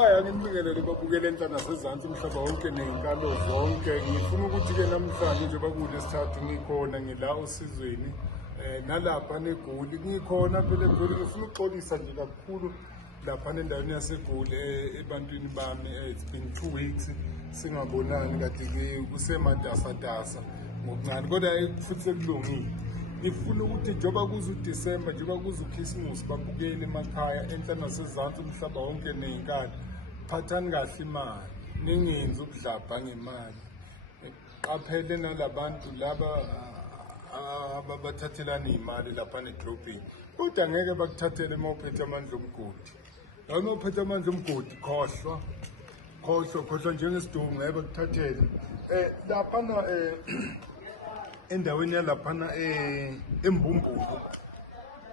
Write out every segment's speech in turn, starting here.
Angibingelele babukele enhla nasezantsi umhlaba wonke neyinkalo zonke. Ngifuna ukuthi-ke namhlanje nje bakule sithathu ngikhona ngila osizweni nalapha neGoli ngikhona phela eGoli. Ngifuna ukuxolisa nje kakhulu lapha endaweni yaseGoli ebantwini bami. It's been 2 weeks singabonani, kade kusematasatasa ngokuncane, kodwa futhi sekulungile. Ngifuna ukuthi njengoba kuze uDisemba, njengoba kuze uKhisimusi, babukele emakhaya enhla nasezantsi umhlaba wonke neyinkalo, phathani kahle imali, ningenzi ubudlabha ngemali. Qaphele nalabantu laba abathathelana iy'mali lapha edrobheni, kodwa ngeke bakuthathele uma uphethe amandla omgodi. Uma uphethe amandla omgodi khohlwa njengesidungu, ngeke bakuthathele. Laphana endaweni yalaphana eMbumbulu,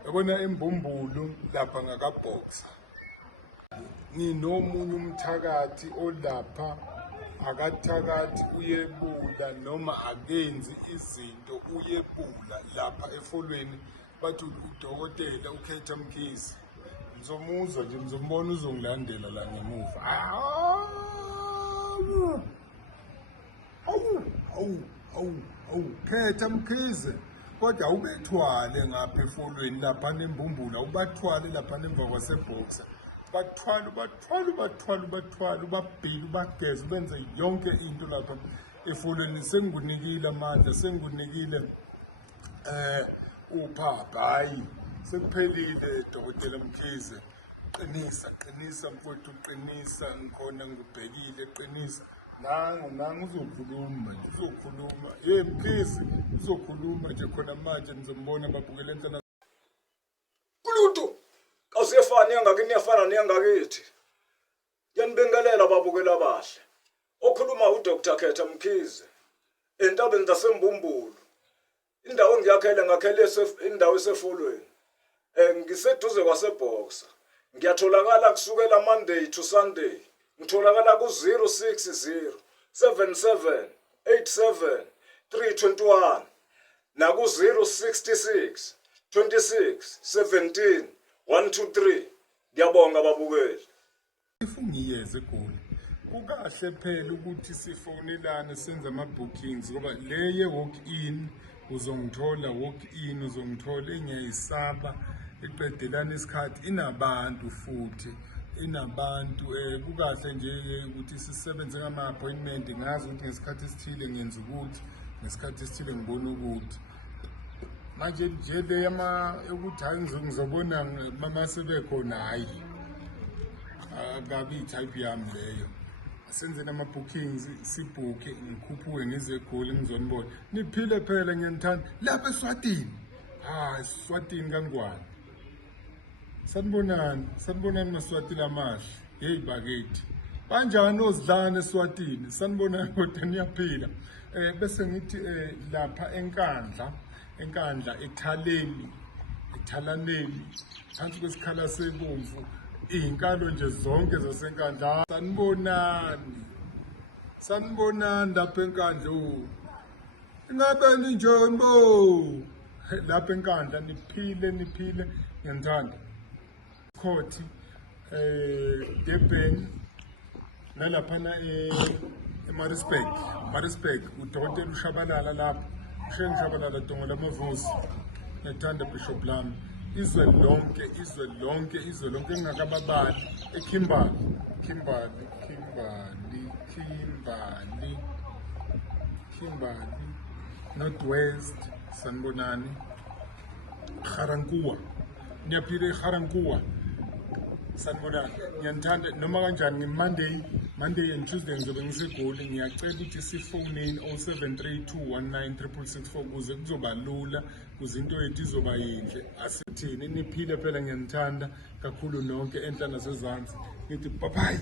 yabona eMbumbulu lapha ngakaBoxer, nginomunye umthakathi olapha akathakathi uyebula noma akenzi izinto uyebula lapha efolweni. Bathi udokotela uKhetha Mkhize, ngizomuzwa nje, ngizombona uzongilandela la ngemuva. Awu Khetha Mkhize, kodwa ubethwale ngapha efolweni lapha eMbumbulu, ubathwale lapha emva kwaseBoxer, bathwale ubabhile, ubageze, ubenze yonke into lapha efolweni. Sengikunikile amandla, sengikunikile uphapha, hayi sekuphelile dokotela Mkhize. Qinisa mfowethu, qinisa, ngikhona ngikubhekile, qinisa. Nangu uzokhuluma nje, uzokhuluma. Mkhize uzokhuluma nje khona manje, nizombona babukele enhla. Kuluntu awusefani yangakini iyafana neyangakithi. Yanibingelela babukela abahle. Okhuluma uDr. Khetha Mkhize entabeni zaseMbumbulu. Indawo ngakhele indawo esefolweni. Ngiseduze kwaseBoxer. Ngiyatholakala kusukela Monday to Sunday. Ngitholakala ku-060 77 87 321 naku-066 26 17 123. Ngiyabonga babukeli. Ngiyeze eGoli, kukahle phela ukuthi sifonelane senze ama-bookings, ngoba le ye-walk-in uzongithola walk-in, uzongithola engiyayisaba eqedelana isikhathi, inabantu futhi inabantu. Kukahle nje ukuthi sisebenze ngama-appointment, ngazi ukuthi ngesikhathi esithile ngenza ukuthi, ngesikhathi esithile ngibona ukuthi. Manje nje le yokuthi hayi ngizobona mama sebekhona, hayi akabi i-type yami leyo. Asenzeni ama-bookings, sibhukhe, ngikhuphuke ngize eGoli ngizonibona. Niphile phela, ngiyanithanda lapha eSwatini. eSwatini kaNgwane. Sanibonani maSwatini amahle. Hey bakithi, kanjani ozidlana eSwatini? Sanibonani kodwa niyaphila. Bese ngithi lapha eNkandla eThalaneni phansi kwesikhala sebomvu, iy'nkalo nje zonke zaseNkandla. Sanibonani lapha eNkandla. Ingabe ninjani bo lapha eNkandla? Niphile, ngiyanithanda. Khoti Durban nalaphana eMaritzburg, udokotela uShabalala lapha, Shabalala Dongo lamavusi. Ngiyethanda Bishop lami. Izwe lonke engingakababali eKimberley, Northwest, sanibonani. Ga-Rankuwa, niyaphila eGa-Rankuwa, sanibonani. Ngiyanithanda noma kanjani. Monday and Tuesday ngizobe ngiseGoli. Ngiyacela ukuthi sifoneni 0732196664 kuze kuzoba lula, kuze into yethu izoba yinhle. Asithini, niphile phela, ngiyanithanda kakhulu nonke enhla nasezantsi. Ngithi bye bye.